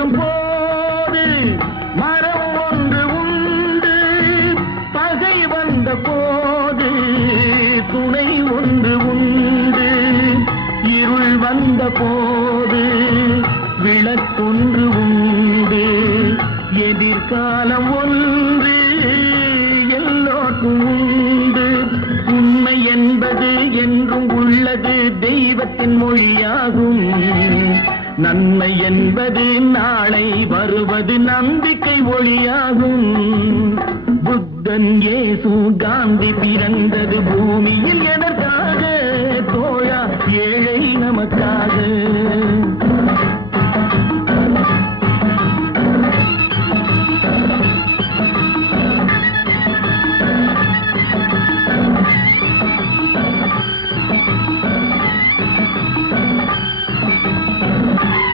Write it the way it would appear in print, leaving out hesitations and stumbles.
தோன்றும் போது மரம் ஒன்று உண்டு, பகை வந்த போது துணை ஒன்று உண்டு, இருள் வந்த போது விளக்கொன்று உண்டு, எதிர்காலம் ஒன்று எல்லோருக்கும் உண்டு. உண்மை என்பது என்றும் உள்ளது, தெய்வத்தின் மொழியாகும். நன்மை என்பது நாளை வருவது, நம்பிக்கை ஒளியாகும். புத்தன், இயேசு, காந்தி பிறந்தது பூமியில் எதற்காக? தோழா, ஏழை நமக்காக.